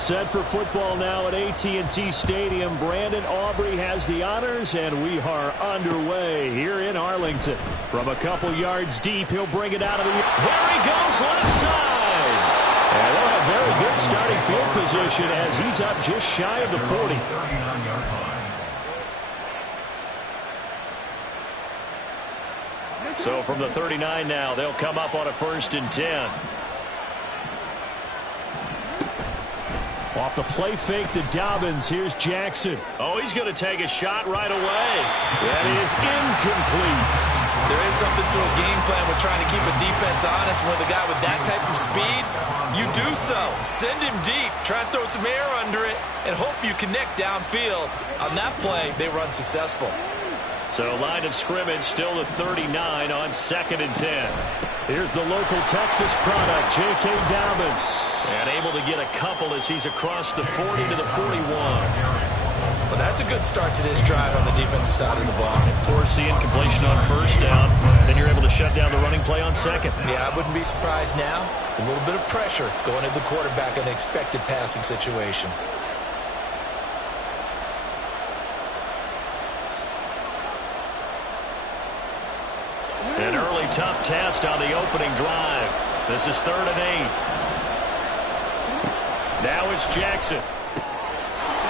Set for football now at AT&T Stadium. Brandon Aubrey has the honors, and we are underway here in Arlington. From a couple yards deep, he'll bring it out of the... There he goes, left side! And they'll have very good starting field position as he's up just shy of the 40. So from the 39 now, they'll come up on a 1st and 10. Off the play fake to Dobbins. Here's Jackson. Oh, he's going to take a shot right away. That is incomplete. There is something to a game plan with trying to keep a defense honest with a guy with that type of speed. You do so. Send him deep. Try and throw some air under it and hope you connect downfield. On that play, they run successful. So line of scrimmage still the 39 on 2nd and 10. Here's the local Texas product, J.K. Dobbins. And able to get a couple as he's across the 40 to the 41. Well, that's a good start to this drive on the defensive side of the ball. Force the incompletion on 1st down. Then you're able to shut down the running play on 2nd. Yeah, I wouldn't be surprised now. A little bit of pressure going at the quarterback in an expected passing situation. An early tough test on the opening drive. This is 3rd and 8. Now it's Jackson.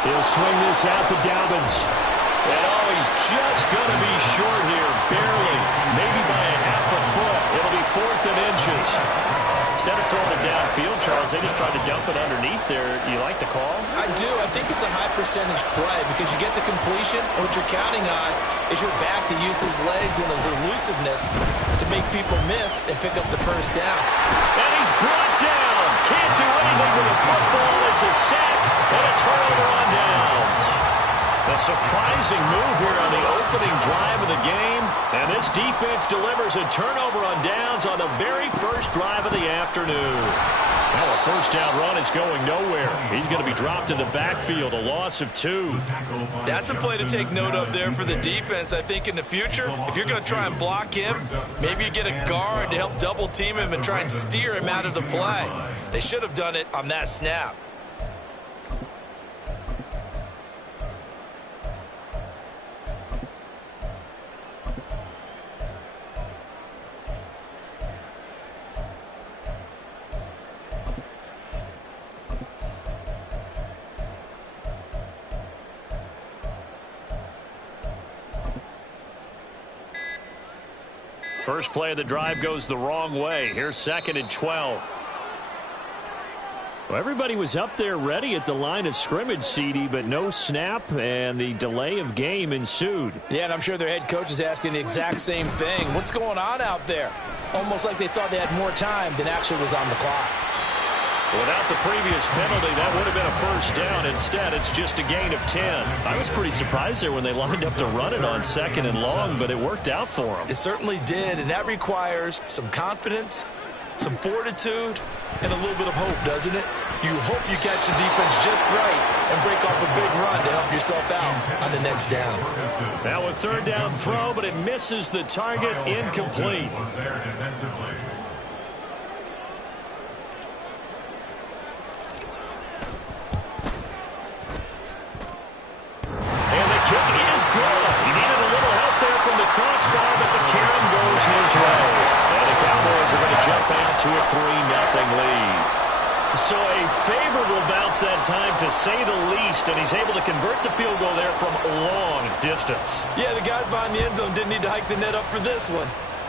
He'll swing this out to Dobbins. And oh, he's just going to be short here, barely, maybe by a half a foot. It'll be 4th and inches. Instead of throwing it downfield, Charles, they just tried to dump it underneath there. Do you like the call? I do. I think it's a high percentage play because you get the completion, and what you're counting on is your back to use his legs and his elusiveness to make people miss and pick up the 1st down. And he's brought down. Can't do anything with the football. It's a sack and a turnover on downs. A surprising move here on the opening drive of the game. And this defense delivers a turnover on downs on the very first drive of the afternoon. Now a 1st down run is going nowhere. He's going to be dropped in the backfield, a loss of 2. That's a play to take note of there for the defense. I think in the future, if you're going to try and block him, maybe you get a guard to help double team him and try and steer him out of the play. They should have done it on that snap. First play of the drive goes the wrong way. Here's 2nd and 12. Well, everybody was up there ready at the line of scrimmage, CD, but no snap, and the delay of game ensued. Yeah, and I'm sure their head coach is asking the exact same thing. What's going on out there? Almost like they thought they had more time than actually was on the clock. Without the previous penalty, that would have been a 1st down. Instead, it's just a gain of 10. I was pretty surprised there when they lined up to run it on 2nd and long, but it worked out for them. It certainly did, and that requires some confidence, some fortitude, and a little bit of hope, doesn't it? You hope you catch the defense just right and break off a big run to help yourself out on the next down. Now a 3rd down throw, but it misses the target, incomplete. Crossbar, but the carom goes his way. And the Cowboys are going to jump out to a 3-0 lead. So a favorable bounce that time, to say the least, and he's able to convert the field goal there from long distance. Yeah, the guys behind the end zone didn't need to hike the net up for this one.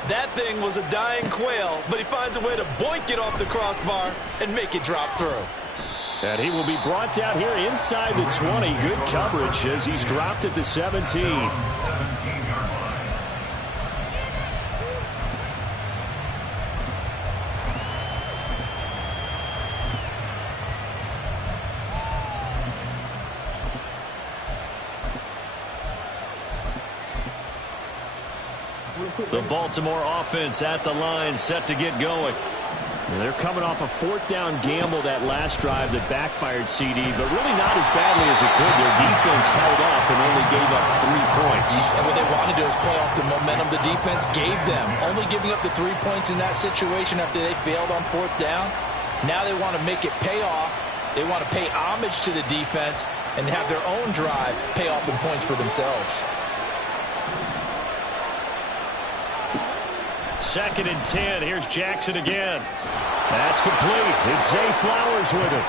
That thing was a dying quail, but he finds a way to boink it off the crossbar and make it drop through. And he will be brought down here inside the 20. Good coverage as he's dropped at the 17. The Baltimore offense at the line, set to get going. They're coming off a 4th down gamble that last drive that backfired, CD, but really not as badly as it could. Their defense held up and only gave up 3 points. And what they want to do is play off the momentum the defense gave them. Only giving up the 3 points in that situation after they failed on 4th down. Now they want to make it pay off They want to pay homage to the defense and have their own drive pay off in points for themselves. 2nd and 10. Here's Jackson again. That's complete. It's Zay Flowers with it.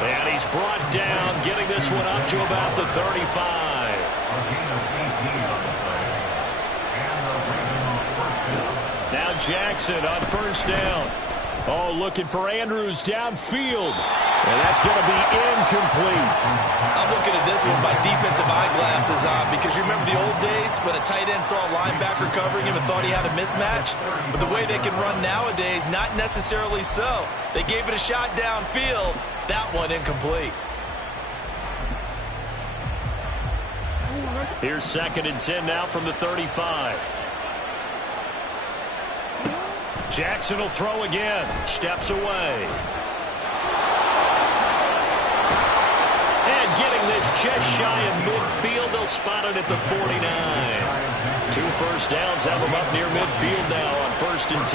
And he's brought down, getting this one up to about the 35. Now Jackson on 1st down. Oh, looking for Andrews downfield. And that's going to be incomplete. I'm looking at this one by defensive eyeglasses on because you remember the old days when a tight end saw a linebacker covering him and thought he had a mismatch? But the way they can run nowadays, not necessarily so. They gave it a shot downfield. That one incomplete. Here's 2nd and 10 now from the 35. Jackson will throw again. Steps away. And getting this just shy of midfield. They'll spot it at the 49. 2 first downs have them up near midfield now on 1st and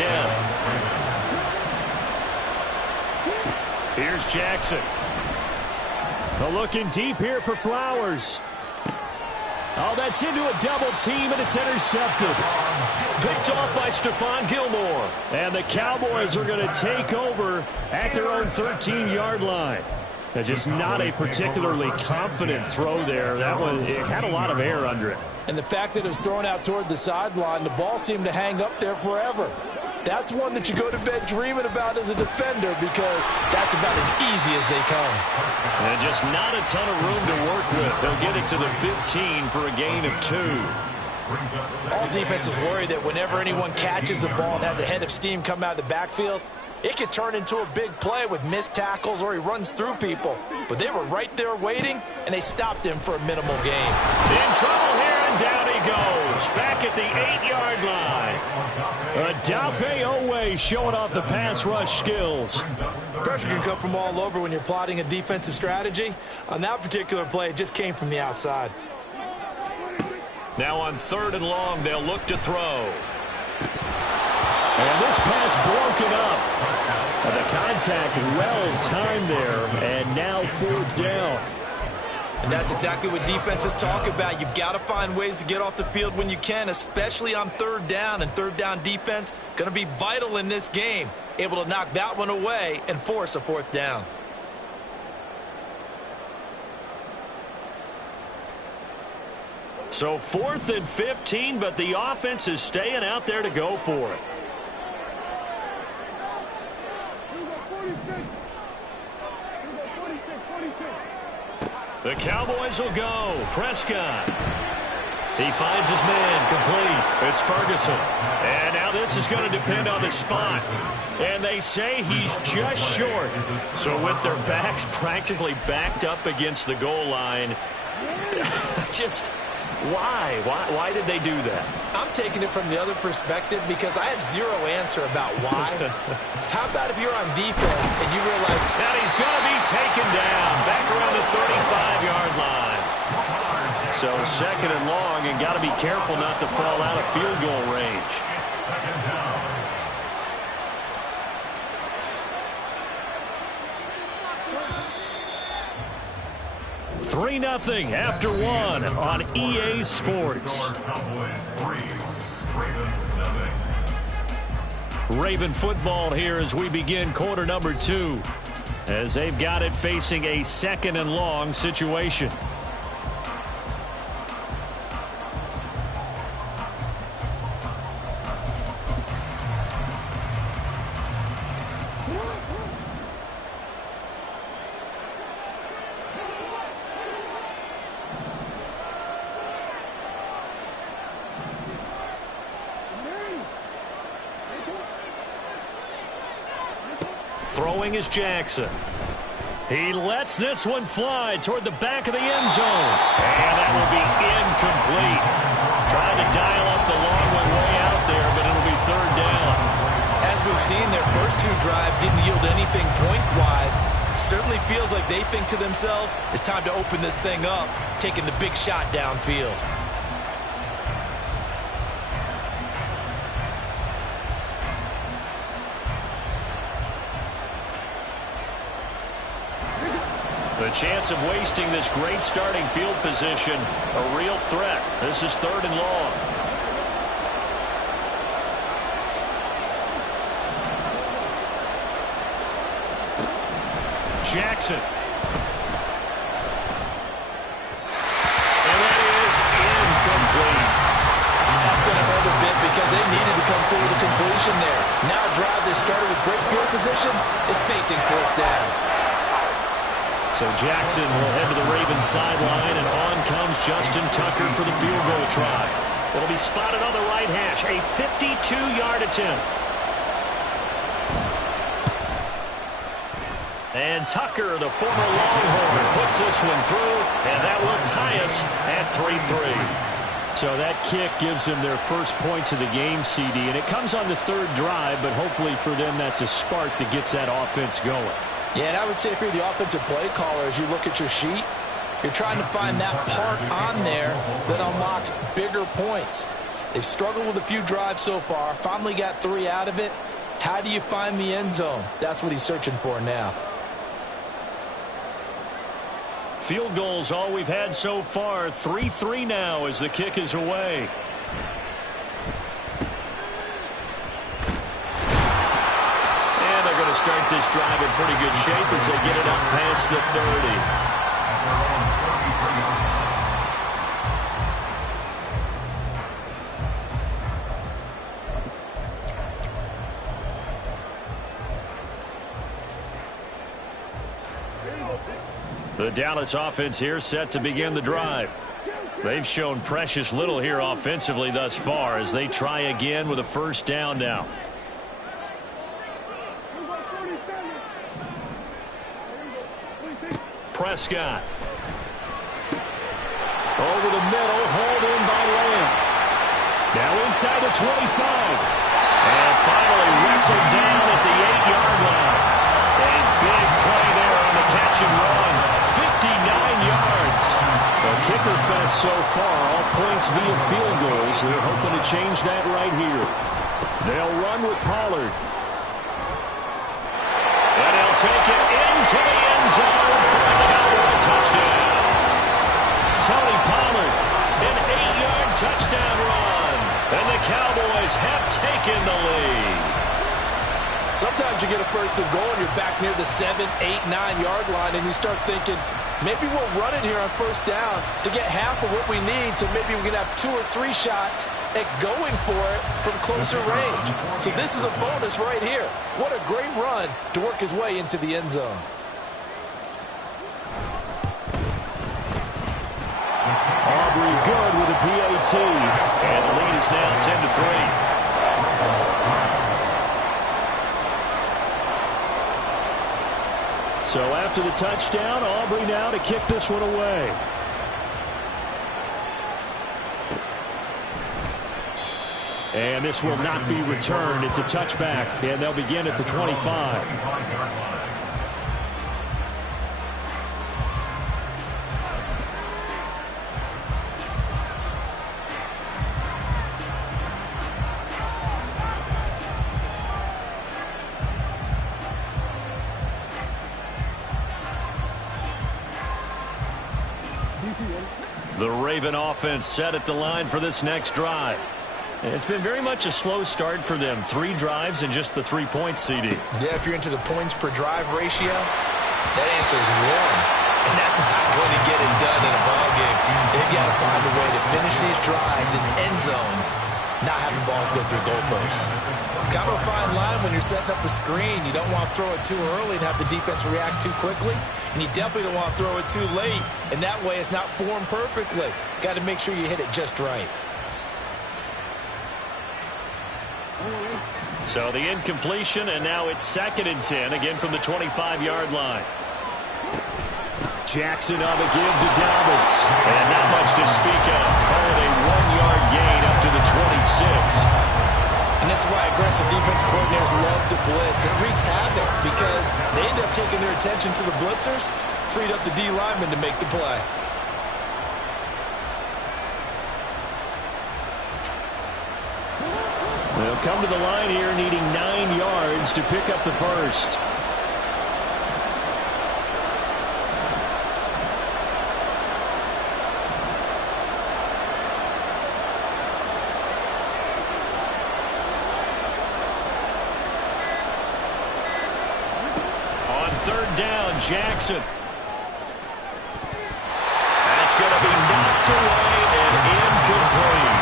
10. Here's Jackson. Looking deep here for Flowers. Oh, that's into a double team, and it's intercepted. Picked off by Stephon Gilmore. And the Cowboys are going to take over at their own 13-yard line. Just not a particularly confident throw there. That one, it had a lot of air under it. And the fact that it was thrown out toward the sideline, the ball seemed to hang up there forever. That's one that you go to bed dreaming about as a defender because that's about as easy as they come. And just not a ton of room to work with. They'll get it to the 15 for a gain of 2. All defenses worry that whenever anyone catches the ball and has a head of steam come out of the backfield, it could turn into a big play with missed tackles or he runs through people. But they were right there waiting, and they stopped him for a minimal gain. In trouble here, and down he goes. Back at the 8-yard line. Odafe Oweh showing off the pass rush skills. Pressure can come from all over when you're plotting a defensive strategy. On that particular play, it just came from the outside. Now on 3rd and long, they'll look to throw. And this pass broken up. And the contact well timed there, and now 4th down. And that's exactly what defenses talk about. You've got to find ways to get off the field when you can, especially on 3rd down. And 3rd down defense going to be vital in this game. Able to knock that one away and force a 4th down. So 4th and 15, but the offense is staying out there to go for it. The Cowboys will go. Prescott. He finds his man complete. It's Ferguson. And now this is going to depend on the spot. And they say he's just short. So with their backs practically backed up against the goal line, just why? Why did they do that? I'm taking it from the other perspective because I have zero answer about why. How about if you're on defense and you realize that he's going to be taken down back around the 35-yard line. So 2nd and long, and got to be careful not to fall out of field goal range. Three 3-0 after 1 on EA Sports. Raven football here as we begin quarter number 2, as they've got it facing a 2nd and long situation. Throwing is Jackson. He lets this one fly toward the back of the end zone. And that will be incomplete. Trying to dial up the long one way out there, but it'll be 3rd down. As we've seen, their first 2 drives didn't yield anything points-wise. Certainly feels like they think to themselves, it's time to open this thing up, taking the big shot downfield. The chance of wasting this great starting field position, a real threat. This is 3rd and long. Jackson. And that is incomplete. That's going to hurt a bit because they needed to come through with a completion there. Now a drive that started with great field position is facing 4th down. So Jackson will head to the Ravens sideline, and on comes Justin Tucker for the field goal try. It'll be spotted on the right hash, a 52-yard attempt. And Tucker, the former Longhorn, puts this one through, and that will tie us at 3-3. So that kick gives them their first points of the game, CD, and it comes on the 3rd drive, but hopefully for them that's a spark that gets that offense going. Yeah, and I would say if you're the offensive play caller, as you look at your sheet, you're trying to find that part on there that unlocks bigger points. They've struggled with a few drives so far, finally got 3 out of it. How do you find the end zone? That's what he's searching for now. Field goals all we've had so far. 3-3 now as the kick is away. And they're going to start this drive in pretty good shape as they get it up past the 30. The Dallas offense here set to begin the drive. They've shown precious little here offensively thus far as they try again with a 1st down now. Prescott. Over the middle, hauled in by Lamb. Now inside the 25. And finally wrestled down at the 8-yard line. A big play there on the catch and run. 59 yards. The kicker fest so far, all points via field goals. They're hoping to change that right here. They'll run with Pollard. And they'll take it into the end zone for a Cowboy touchdown. Tony Pollard, an 8-yard touchdown run. And the Cowboys have taken the lead. Sometimes you get a 1st and goal and you're back near the 7, 8, 9-yard line and you start thinking, maybe we'll run it here on 1st down to get half of what we need, so maybe we can have 2 or 3 shots at going for it from closer range. So this is a bonus right here. What a great run to work his way into the end zone. Aubrey good with a PAT. And the lead is now 10-3. So after the touchdown, Aubrey now to kick this one away. And this will not be returned. It's a touchback, and they'll begin at the 25. The Raven offense set at the line for this next drive. It's been very much a slow start for them. 3 drives and just the 3 points, CD. Yeah, if you're into the points per drive ratio, that answer is 1. And that's not going to get it done in a ball game. They've got to find a way to finish these drives in end zones, not having balls go through goalposts. Kind of a fine line when you're setting up the screen. You don't want to throw it too early and have the defense react too quickly. And you definitely don't want to throw it too late. And that way it's not formed perfectly. Got to make sure you hit it just right. So the incompletion, and now it's 2nd and 10, again from the 25-yard line. Jackson on the give to Dobbins. And not much to speak of. Call it a 1-yard gain up to the 26. And this is why aggressive defense coordinators love to blitz. It wreaks havoc because they end up taking their attention to the blitzers, freed up the D lineman to make the play. They'll come to the line here needing 9 yards to pick up the first. down, Jackson. That's going to be knocked away and incomplete.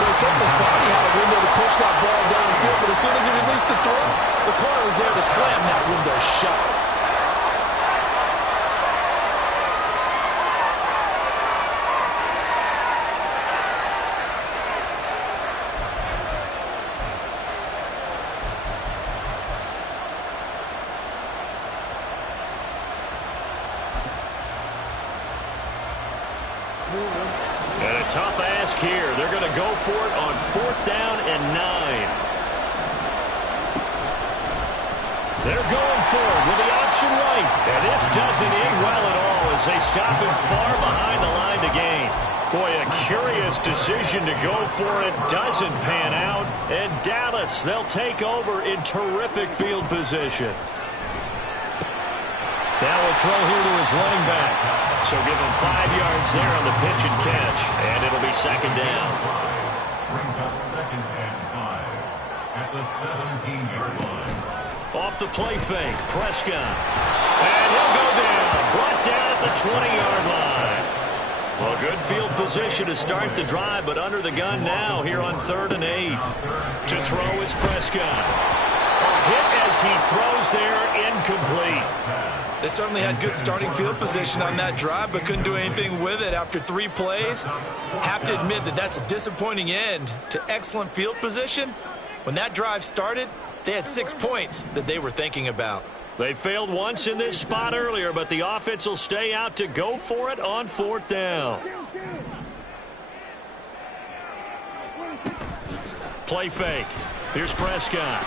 Well, certainly thought he had a window to push that ball downfield, but as soon as he released the throw, the corner was there to slam that window shut. And a tough ask here. They're going to go for it on 4th down and 9. They're going for it with the option right. And this doesn't end well at all as they stop him far behind the line to gain. Boy, a curious decision to go for it. Doesn't pan out. And Dallas, they'll take over in terrific field position. Now a throw here to his running back. So give him 5 yards there on the pitch and catch. And it'll be 2nd down. Brings up 2nd and 5 at the 17-yard line. Off the play fake, Prescott. And he'll go down. Brought down at the 20-yard line. Well, good field position to start the drive, but under the gun now here on 3rd and 8. To throw is Prescott. A hit as he throws there, incomplete. They certainly had good starting field position on that drive, but couldn't do anything with it after 3 plays. Have to admit that that's a disappointing end to excellent field position. When that drive started, they had 6 points that they were thinking about. They failed once in this spot earlier, but the offense will stay out to go for it on 4th down. Play fake. Here's Prescott.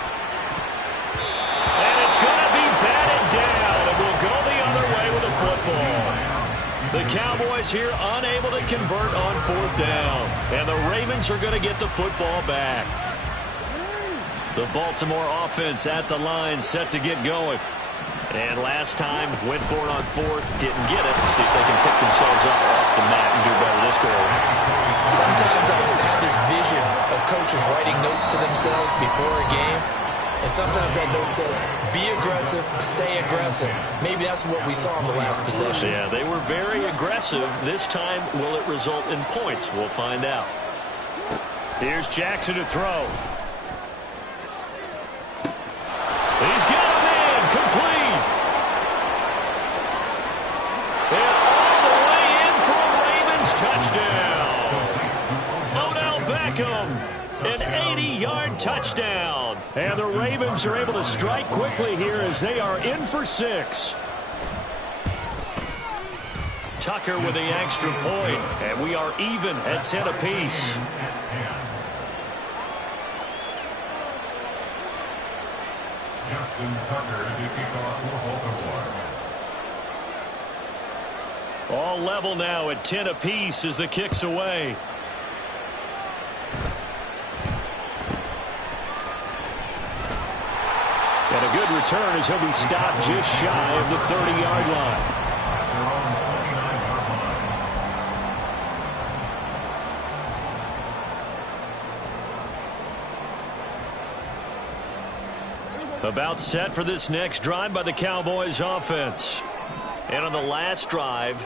And it's going to be batted down, and we'll go the other way with the football. The Cowboys here unable to convert on 4th down, and the Ravens are going to get the football back. The Baltimore offense at the line, set to get going. And last time, went for it on 4th, didn't get it. See if they can pick themselves up off the mat and do better this go around. Sometimes I have this vision of coaches writing notes to themselves before a game. And sometimes that note says, be aggressive, stay aggressive. Maybe that's what we saw in the last possession. Yeah, they were very aggressive. This time, will it result in points? We'll find out. Here's Jackson to throw. He's got a man, complete. And all the way in for a Ravens touchdown. Odell Beckham, an 80-yard touchdown. And the Ravens are able to strike quickly here as they are in for 6. Tucker with the extra point, and we are even at 10 apiece. Justin Tucker to kick off for Baltimore. All level now at 10 apiece as the kick's away. And a good return as he'll be stopped just shy of the 30-yard line. About set for this next drive by the Cowboys offense. And on the last drive,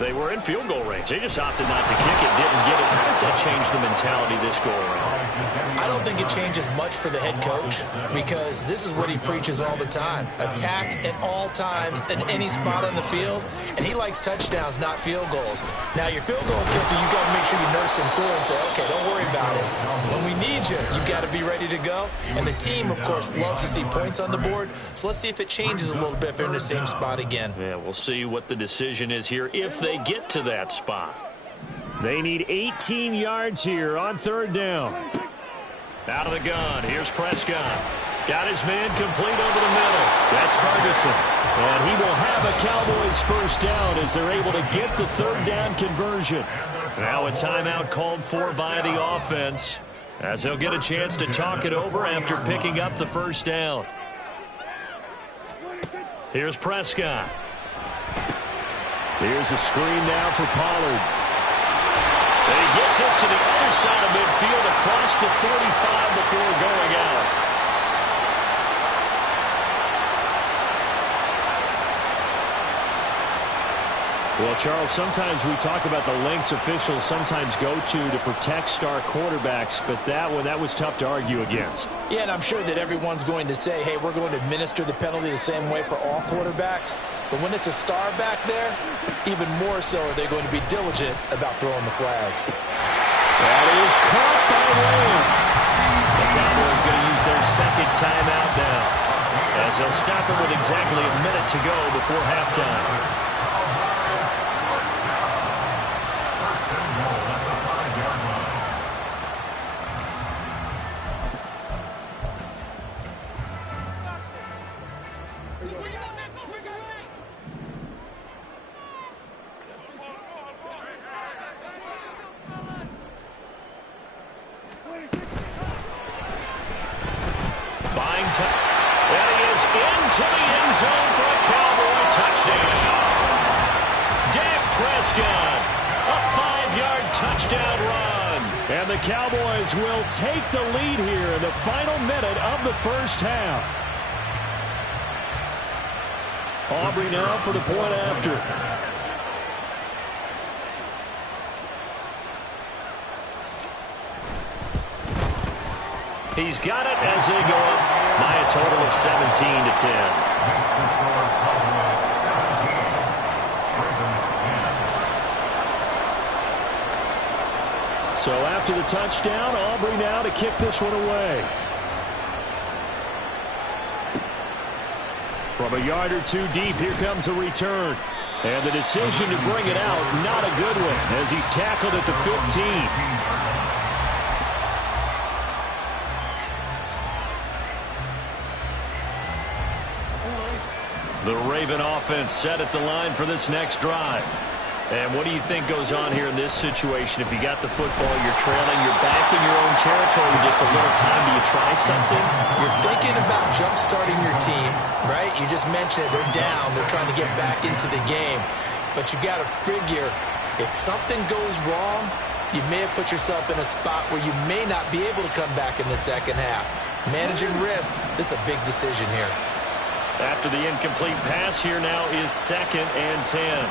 they were in field goal range. They just opted not to kick it, didn't get it. How does that change the mentality this go around? I don't think it changes much for the head coach because this is what he preaches all the time. Attack at all times in any spot on the field, and he likes touchdowns, not field goals. Now, your field goal kicker, you got to make sure you nurse him through and say, okay, don't worry about it. When we need you, you got to be ready to go. And the team, of course, loves to see points on the board. So let's see if it changes a little bit if they're in the same spot again. Yeah, we'll see what the decision is here if they get to that spot. They need 18 yards here on 3rd down. Out of the gun, here's Prescott. Got his man complete over the middle. That's Ferguson. And he will have a Cowboys first down as they're able to get the 3rd down conversion. Now a timeout called for by the offense as he'll get a chance to talk it over after picking up the first down. Here's Prescott. Here's a screen now for Pollard. And he gets us to the other side of midfield across the 45 before going out. Well, Charles, sometimes we talk about the lengths officials sometimes go to protect star quarterbacks, but that was tough to argue against. Yeah, and I'm sure that everyone's going to say, hey, we're going to administer the penalty the same way for all quarterbacks. But when it's a star back there, even more so are they going to be diligent about throwing the flag. That is caught by Lamb. The Cowboys going to use their second timeout now, as they'll stop it with exactly a minute to go before halftime. And he is into the end zone for a Cowboy touchdown. Dak Prescott, a 5-yard touchdown run. And the Cowboys will take the lead here in the final minute of the first half. Aubrey now for the point after. He's got it as they go up by a total of 17-10. So after the touchdown, Aubrey now to kick this one away. From a yard or two deep, here comes a return. And the decision to bring it out, not a good one, as he's tackled at the 15. The Raven offense set at the line for this next drive. And what do you think goes on here in this situation? If you got the football, you're trailing, you're back in your own territory with just a little time. Do you try something? You're thinking about jump-starting your team, right? You just mentioned it. They're down. They're trying to get back into the game. But you got to figure, if something goes wrong, you may have put yourself in a spot where you may not be able to come back in the second half. Managing risk, this is a big decision here. After the incomplete pass, here now is 2nd and 10.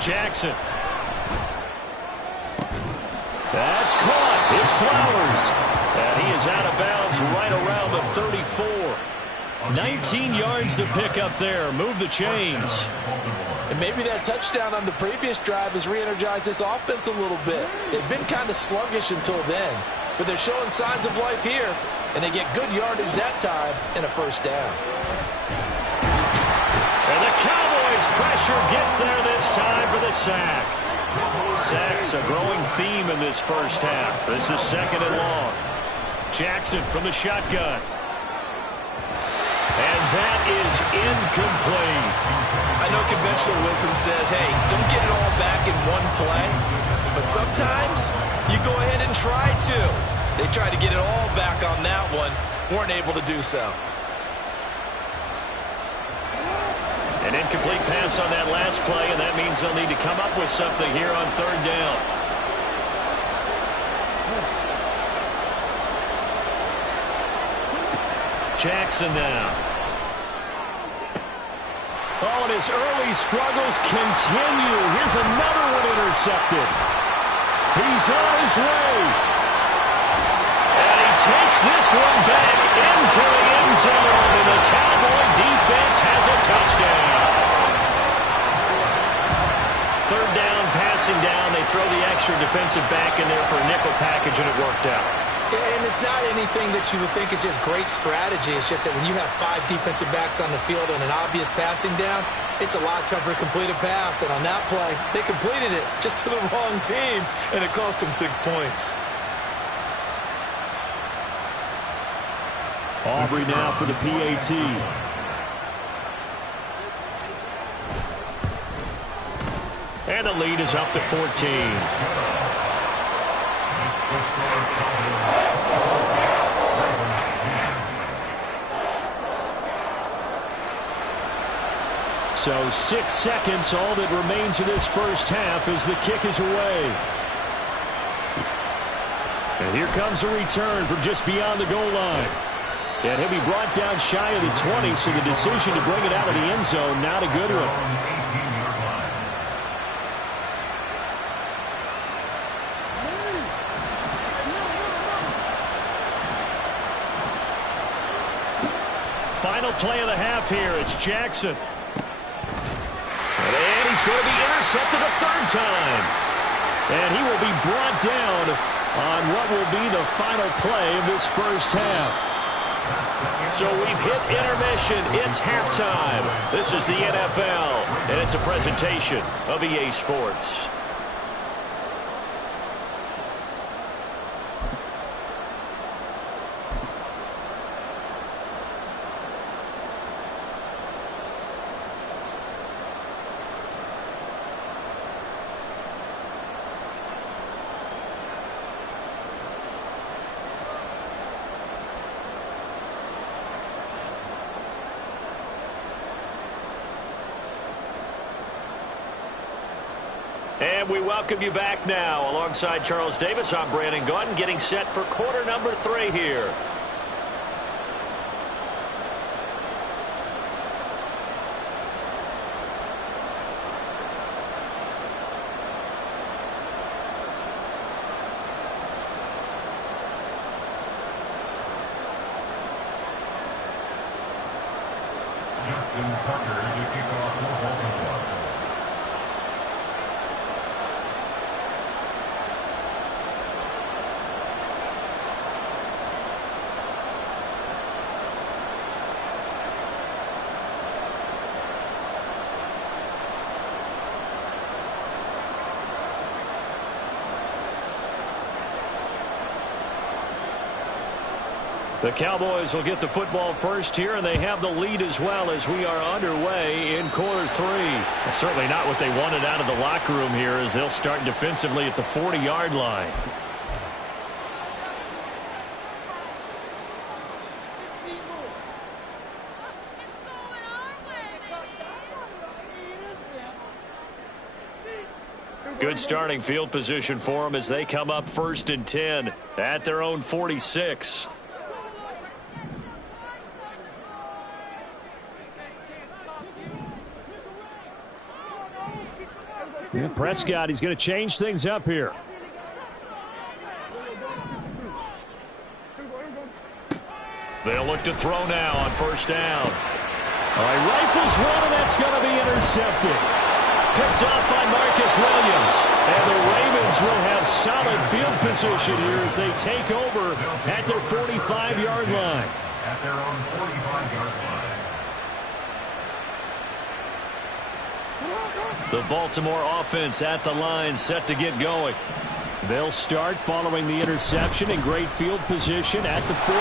Jackson. That's caught. It's Flowers. And he is out of bounds right around the 34. 19 yards to pick up there. Move the chains. And maybe that touchdown on the previous drive has re-energized this offense a little bit. They've been kind of sluggish until then, but they're showing signs of life here, and they get good yardage that time and a first down. And the Cowboys' pressure gets there this time for the sack. Sacks a growing theme in this first half. This is 2nd and long. Jackson from the shotgun. And that is incomplete. I know conventional wisdom says, hey, don't get it all back in one play. But sometimes you go ahead and try to. They tried to get it all back on that one. Weren't able to do so. An incomplete pass on that last play, and that means they'll need to come up with something here on 3rd down. Jackson now. Oh, and his early struggles continue. Here's another one intercepted. He's on his way. And he takes this one back into the end zone, and the Cowboy defense has a touchdown. 3rd down, passing down. They throw the extra defensive back in there for a nickel package, and it worked out. And it's not anything that you would think is just great strategy. It's just that when you have 5 defensive backs on the field and an obvious passing down, it's a lot tougher to complete a pass. And on that play, they completed it just to the wrong team, and it cost them 6 points. Aubrey now for the PAT. And the lead is up to 14. So 6 seconds, all that remains of this first half as the kick is away. And here comes a return from just beyond the goal line. And he'll be brought down shy of the 20, so the decision to bring it out of the end zone, not a good one. Final play of the half here. It's Jackson. And he's going to be intercepted a third time. And he will be brought down on what will be the final play of this first half. So we've hit intermission. It's halftime. This is the NFL, and it's a presentation of EA Sports. And we welcome you back now. Alongside Charles Davis, I'm Brandon Gaudin, getting set for quarter number 3 here. Justin Tucker to kick off for Baltimore. The Cowboys will get the football first here, and they have the lead as well as we are underway in quarter 3. Well, certainly not what they wanted out of the locker room here, as they'll start defensively at the 40-yard line. Good starting field position for them as they come up 1st and 10 at their own 46. Prescott, he's going to change things up here. They'll look to throw now on 1st down. All right, rifles one, and that's going to be intercepted. Picked off by Marcus Williams. And the Ravens will have solid field position here as they take over at their 45-yard line. At their own 45-yard line. The Baltimore offense at the line, set to get going. They'll start following the interception in great field position at the 45.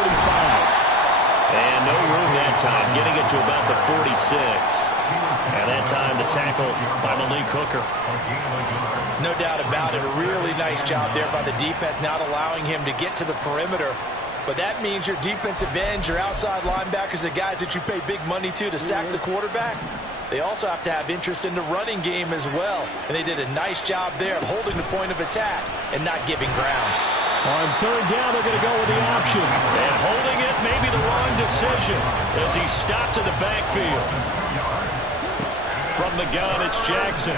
And no room that time, getting it to about the 46. And that time the tackle by Malik Hooker. No doubt about it. A really nice job there by the defense, not allowing him to get to the perimeter. But that means your defensive ends, your outside linebackers, the guys that you pay big money to sack the quarterback, they also have to have interest in the running game as well. And they did a nice job there of holding the point of attack and not giving ground. On 3rd down, they're going to go with the option. And holding it may be the wrong decision as he stopped in the backfield. From the gun, it's Jackson.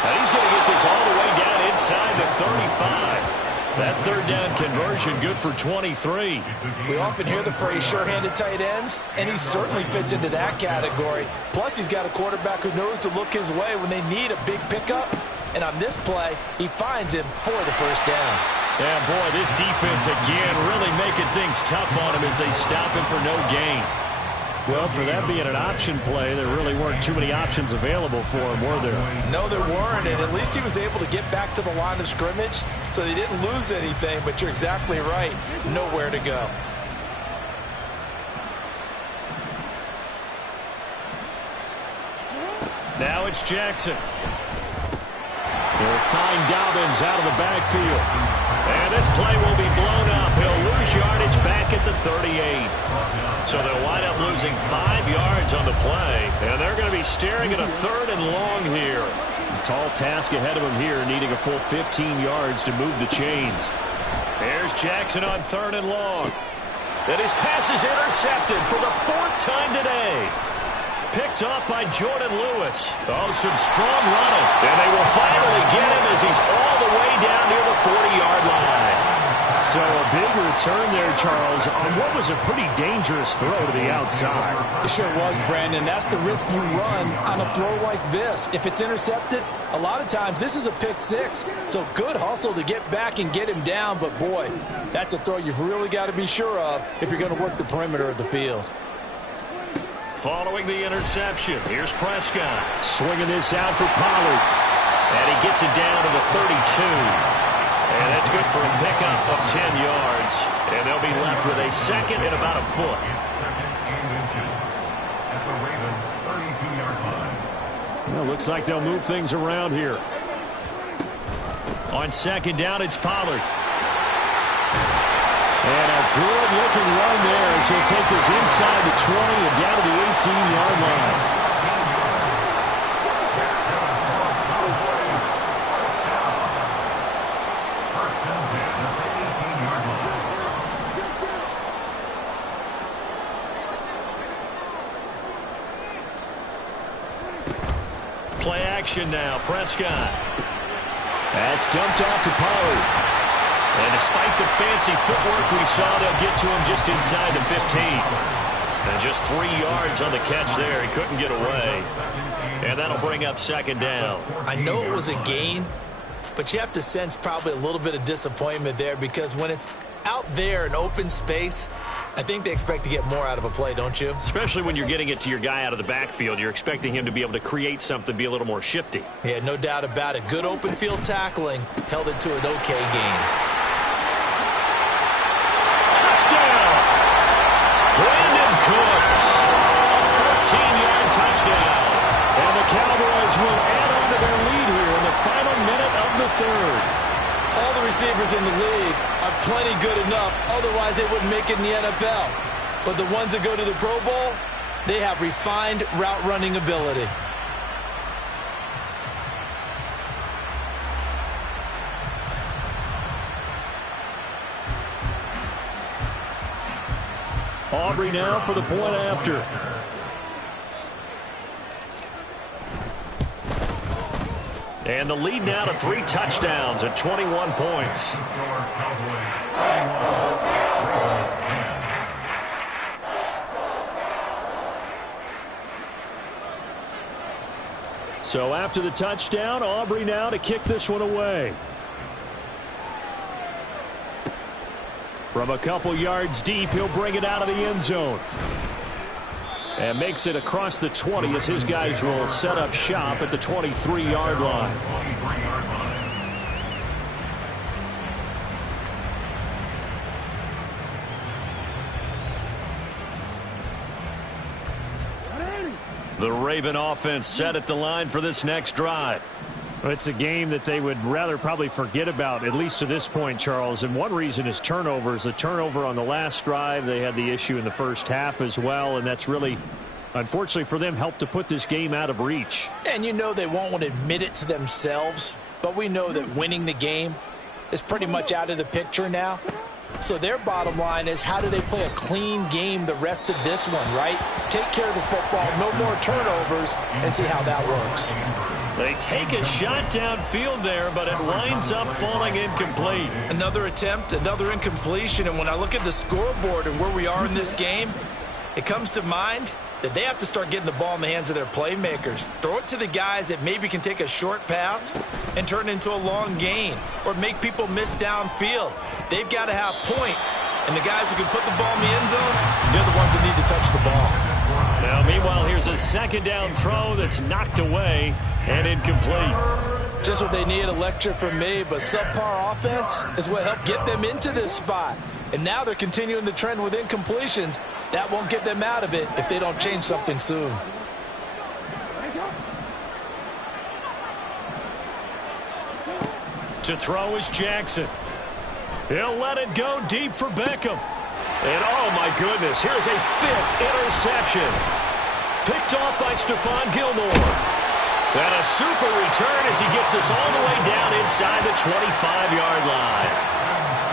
Now he's going to get this all the way down inside the 35. That 3rd down conversion good for 23. We often hear the phrase sure-handed tight ends, and he certainly fits into that category. Plus, he's got a quarterback who knows to look his way when they need a big pickup. And on this play, he finds him for the 1st down. Yeah, boy, this defense again really making things tough on him as they stop him for no gain. Well, for that being an option play, there really weren't too many options available for him, were there? No, there weren't, and at least he was able to get back to the line of scrimmage, so they didn't lose anything, but you're exactly right. Nowhere to go. Now it's Jackson. They'll find Dobbins out of the backfield. And this play will be blown up. He'll lose yardage back at the 38. So they'll wind up losing 5 yards on the play. And they're going to be staring at a 3rd and long here. A tall task ahead of him here, needing a full 15 yards to move the chains. Here's Jackson on 3rd and long. And his pass is intercepted for the 4th time today. Picked off by Jordan Lewis. Oh, some strong running. And they will finally get him as he's all the way down near the 40-yard line. So a big return there, Charles, on what was a pretty dangerous throw to the outside. It sure was, Brandon. That's the risk you run on a throw like this. If it's intercepted, a lot of times this is a pick 6. So good hustle to get back and get him down. But, boy, that's a throw you've really got to be sure of if you're going to work the perimeter of the field. Following the interception, here's Prescott. Swinging this out for Pollard. And he gets it down to the 32. And that's good for a pickup of 10 yards. And they'll be left with a 2nd and about a foot. At the Ravens' 32-yard line. Well, looks like they'll move things around here. On 2nd down, it's Pollard. And a good-looking run there as he'll take this inside the 20 and down to the 18-yard line. First and 10 at the 18-yard line. Play action now, Prescott. That's dumped off to Pollard. And despite the fancy footwork we saw, they'll get to him just inside the 15. And just 3 yards on the catch there. He couldn't get away. And that'll bring up 2nd down. I know it was a gain, but you have to sense probably a little bit of disappointment there because when it's out there in open space, I think they expect to get more out of a play, don't you? Especially when you're getting it to your guy out of the backfield. You're expecting him to be able to create something, be a little more shifty. Yeah, no doubt about it. Good open field tackling held it to an okay gain. Touchdown! Brandon Cooks. A 14-yard touchdown. And the Cowboys will add on to their lead here in the final minute of the 3rd. All the receivers in the league are plenty good enough, otherwise they wouldn't make it in the NFL. But the ones that go to the Pro Bowl, they have refined route running ability. Aubrey now for the point after. And the lead now to 3 touchdowns at 21 points. So after the touchdown, Aubrey now to kick this one away. From a couple yards deep, he'll bring it out of the end zone. And makes it across the 20 as his guys will set up shop at the 23-yard line. The Raven offense set at the line for this next drive. It's a game that they would rather probably forget about, at least to this point, Charles. And one reason is turnovers. The turnover on the last drive, they had the issue in the first half as well. And that's really, unfortunately for them, helped to put this game out of reach. And you know they won't want to admit it to themselves. But we know that winning the game is pretty much out of the picture now. So their bottom line is, how do they play a clean game the rest of this one, right? Take care of the football, no more turnovers, and see how that works. They take a shot downfield there, but it winds up falling incomplete. Another attempt, another incompletion, and when I look at the scoreboard and where we are in this game, it comes to mind that they have to start getting the ball in the hands of their playmakers. Throw it to the guys that maybe can take a short pass and turn it into a long gain or make people miss downfield. They've got to have points, and the guys who can put the ball in the end zone, they're the ones that need to touch the ball. Now, meanwhile, here's a second down throw that's knocked away and incomplete. Just what they need, a lecture from me, but subpar offense is what helped get them into this spot. And now they're continuing the trend with incompletions. That won't get them out of it if they don't change something soon. To throw is Jackson. He'll let it go deep for Beckham. And oh my goodness, here's a 5th interception. Picked off by Stephon Gilmore. And a super return as he gets us all the way down inside the 25-yard line.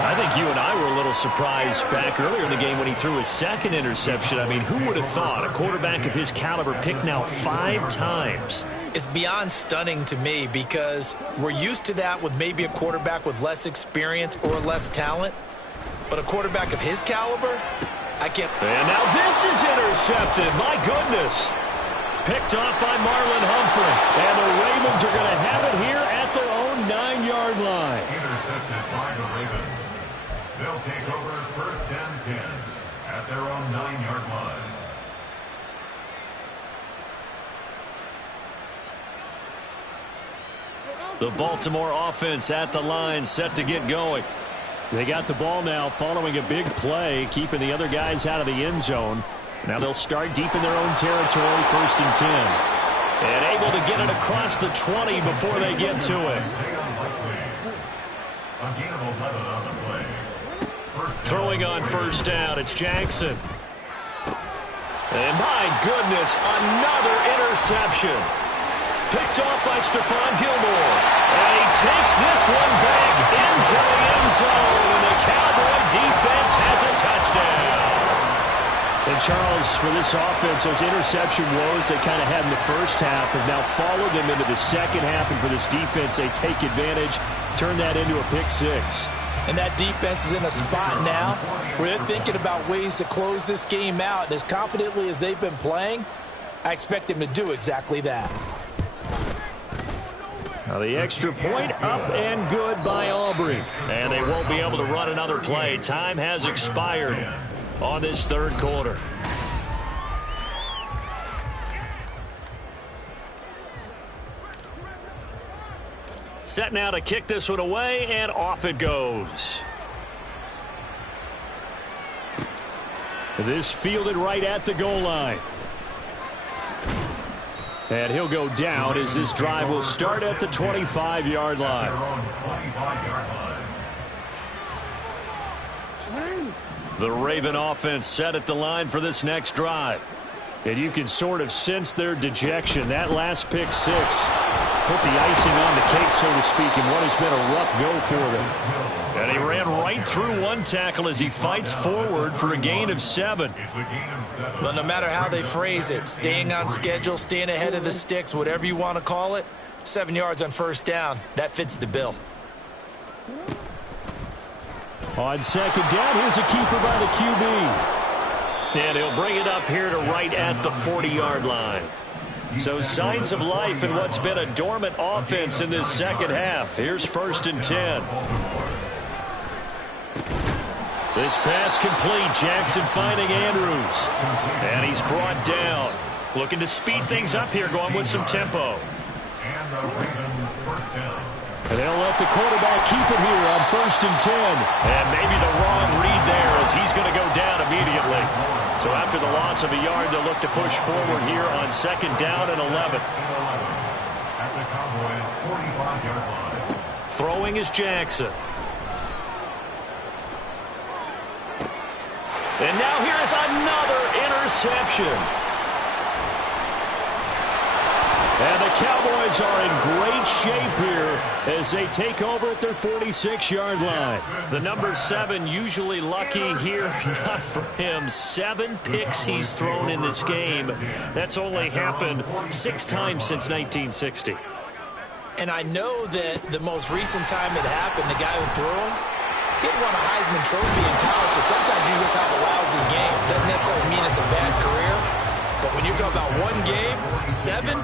I think you and I were a little surprised back earlier in the game when he threw his 2nd interception. I mean, who would have thought a quarterback of his caliber picked now 5 times? It's beyond stunning to me because we're used to that with maybe a quarterback with less experience or less talent. But a quarterback of his caliber, I can't. And now this is intercepted. My goodness. Picked off by Marlon Humphrey. And the Ravens are going to have it here at their own 9-yard line. Intercepted by the Ravens. They'll take over 1st and 10 at their own 9-yard line. The Baltimore offense at the line, set to get going. They got the ball now following a big play, keeping the other guys out of the end zone. Now they'll start deep in their own territory, 1st and 10. And able to get it across the 20 before they get to it. Throwing on 1st down, it's Jackson. And my goodness, another interception. Picked off by Stephon Gilmore. And he takes this one back into the end zone. And the Cowboy defense has a touchdown. And Charles, for this offense, those interception woes they kind of had in the first half have now followed them into the second half. And for this defense, they take advantage, turn that into a pick 6. And that defense is in a spot now where they're thinking about ways to close this game out. And as confidently as they've been playing, I expect them to do exactly that. Now the extra point up and good by Aubrey. And they won't be able to run another play. Time has expired on this 3rd quarter. Set now to kick this one away, and off it goes. This fielded right at the goal line. And he'll go down as this drive will start at the 25-yard line. The Raven offense set at the line for this next drive. And you can sort of sense their dejection. That last pick 6 put the icing on the cake, so to speak, in what has been a rough go for them. And he ran right through one tackle as he fights forward for a gain of 7. But no matter how they phrase it, staying on schedule, staying ahead of the sticks, whatever you want to call it, 7 yards on 1st down, that fits the bill. On 2nd down, here's a keeper by the QB. And he'll bring it up here to right at the 40-yard line. So signs of life in what's been a dormant offense in this second half. Here's 1st and 10. This pass complete. Jackson finding Andrews. And he's brought down. Looking to speed things up here, going with some tempo. And they'll let the quarterback keep it here on 1st and 10. And maybe the wrong read there as he's going to go down immediately. So after the loss of a yard, they'll look to push forward here on 2nd down and 11. Throwing is Jackson. And now here's another interception. And the Cowboys are in great shape here as they take over at their 46-yard line. The number 7 usually lucky here. Not for him. 7 picks he's thrown in this game. That's only happened 6 times since 1960. And I know that the most recent time it happened, the guy who threw him, he had won a Heisman Trophy in college, so sometimes you just have a lousy game. Doesn't necessarily mean it's a bad career, but when you're talking about one game, 7,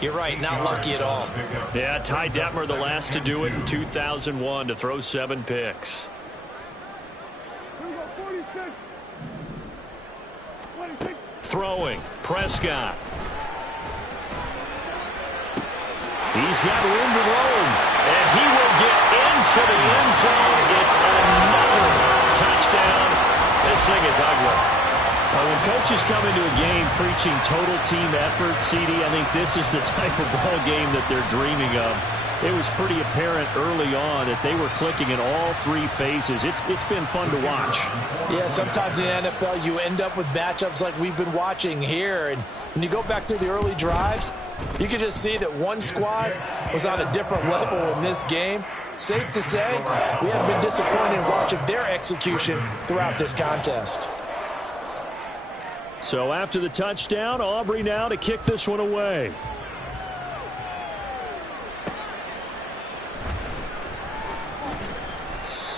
you're right, not lucky at all. Yeah, Ty Detmer, the last to do it in 2001, to throw 7 picks. Throwing, Prescott. He's got room to roam. And he will get into the end zone. It's another touchdown. This thing is ugly. When coaches come into a game preaching total team effort, CD, I think this is the type of ball game that they're dreaming of. it was pretty apparent early on that they were clicking in all three phases. It's been fun to watch. Yeah, sometimes in the NFL you end up with matchups like we've been watching here. And when you go back to the early drives, you can just see that one squad was on a different level in this game. Safe to say, we haven't been disappointed in watching their execution throughout this contest. So after the touchdown, Aubrey now to kick this one away.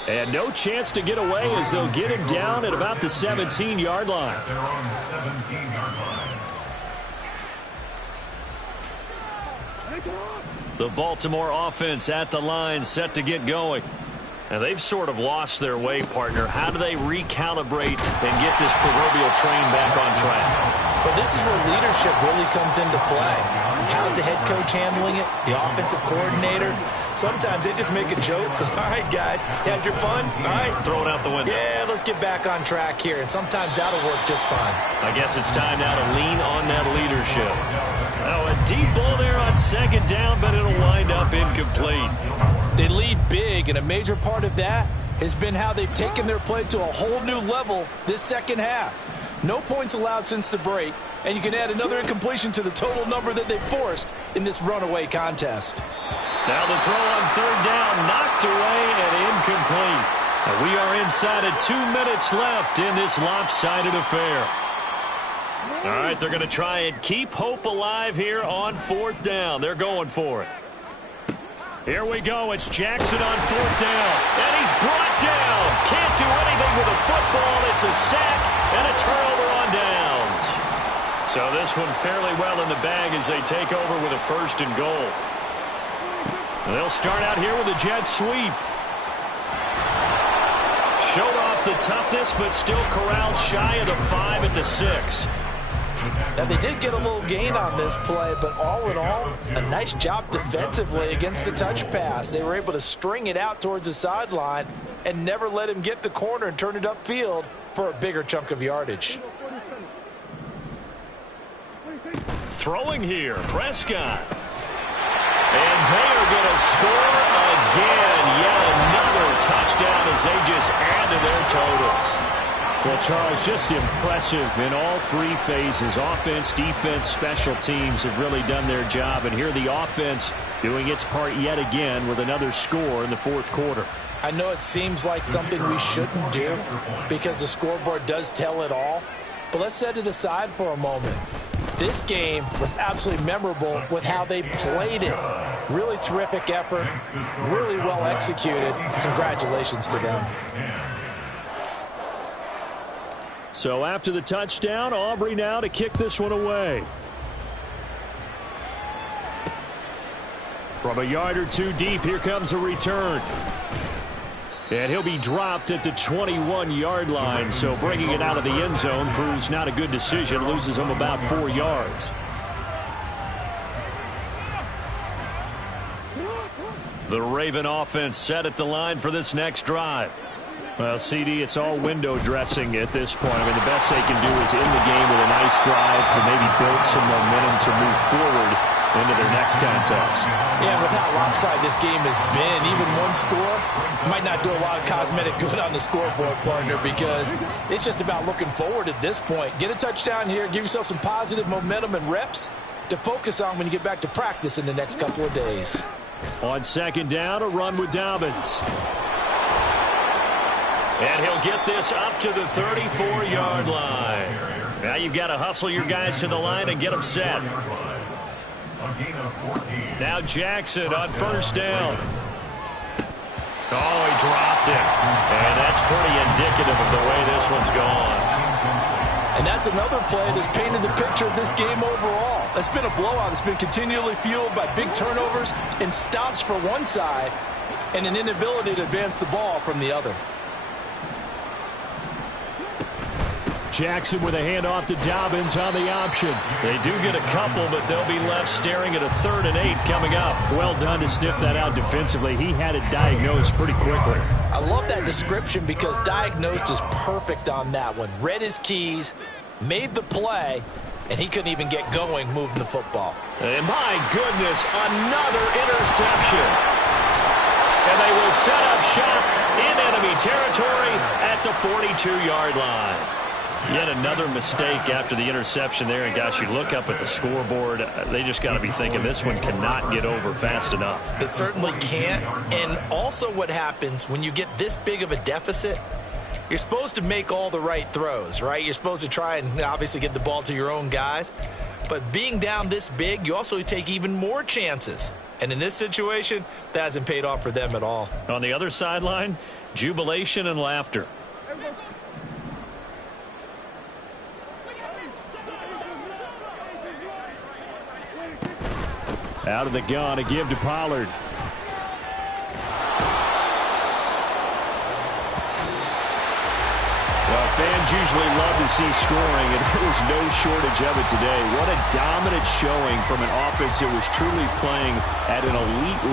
And no chance to get away as they'll get him down at about the 17-yard line. They're on 17-yard line. The Baltimore offense at the line, set to get going. And they've sort of lost their way, partner. How do they recalibrate and get this proverbial train back on track? But this is where leadership really comes into play. How's the head coach handling it? The offensive coordinator? Sometimes they just make a joke. All right, guys, had your fun? All right. Throw it out the window. Yeah, let's get back on track here. And sometimes that'll work just fine. I guess it's time now to lean on that leadership. Oh, a deep ball there on second down, but it'll wind up incomplete. They lead big, and a major part of that has been how they've taken their play to a whole new level this second half. No points allowed since the break, and you can add another incompletion to the total number that they forced in this runaway contest. Now the throw on third down, knocked away and incomplete. And we are inside of 2 minutes left in this lopsided affair. All right, they're going to try and keep hope alive here on fourth down. They're going for it. Here we go. It's Jackson on fourth down. And he's brought down. Can't do anything with a football. It's a sack and a turnover on downs. So this one fairly well in the bag as they take over with a first and goal. And they'll start out here with a jet sweep. Showed off the toughness, but still corralled shy of the 5 at the 6. Now, they did get a little gain on this play, but all in all, a nice job defensively against the touch pass. They were able to string it out towards the sideline and never let him get the corner and turn it upfield for a bigger chunk of yardage. Throwing here, Prescott. And they are going to score again. Yet another touchdown as they just add to their totals. Well, Charles, just impressive in all three phases. Offense, defense, special teams have really done their job. And here the offense doing its part yet again with another score in the fourth quarter. I know it seems like something we shouldn't do because the scoreboard does tell it all. But let's set it aside for a moment. This game was absolutely memorable with how they played it. Really terrific effort, really well executed. Congratulations to them. So after the touchdown, Aubrey now to kick this one away. From a yard or two deep, here comes a return. And he'll be dropped at the 21-yard line, so bringing it out of the end zone proves not a good decision, loses him about 4 yards. The Raven offense set at the line for this next drive. Well, CD, it's all window dressing at this point. I mean, the best they can do is in the game with a nice drive to maybe build some momentum to move forward into their next contest. Yeah, with how lopsided this game has been, even one score might not do a lot of cosmetic good on the scoreboard, partner, because it's just about looking forward at this point. Get a touchdown here, give yourself some positive momentum and reps to focus on when you get back to practice in the next couple of days. On second down, a run with Dobbins. And he'll get this up to the 34-yard line. Now you've got to hustle your guys to the line and get them set. Now Jackson on first down. Oh, he dropped it. And that's pretty indicative of the way this one's gone. And that's another play that's painted the picture of this game overall. It's been a blowout. It's been continually fueled by big turnovers and stops for one side and an inability to advance the ball from the other. Jackson with a handoff to Dobbins on the option. They do get a couple, but they'll be left staring at a 3rd and 8 coming up. Well done to sniff that out defensively. He had it diagnosed pretty quickly. I love that description because diagnosed is perfect on that one. Read his keys, made the play, and he couldn't even get going moving the football. And my goodness, another interception. And they will set up shop in enemy territory at the 42-yard line. Yet another mistake after the interception there. And, gosh, you look up at the scoreboard. They just got to be thinking this one cannot get over fast enough. It certainly can't. And also what happens when you get this big of a deficit, you're supposed to make all the right throws, right? You're supposed to try and obviously get the ball to your own guys. But being down this big, you also take even more chances. And in this situation, that hasn't paid off for them at all. On the other sideline, jubilation and laughter. Out of the gun, a give to Pollard. Well, fans usually love to see scoring, and there was no shortage of it today. What a dominant showing from an offense that was truly playing at an elite level.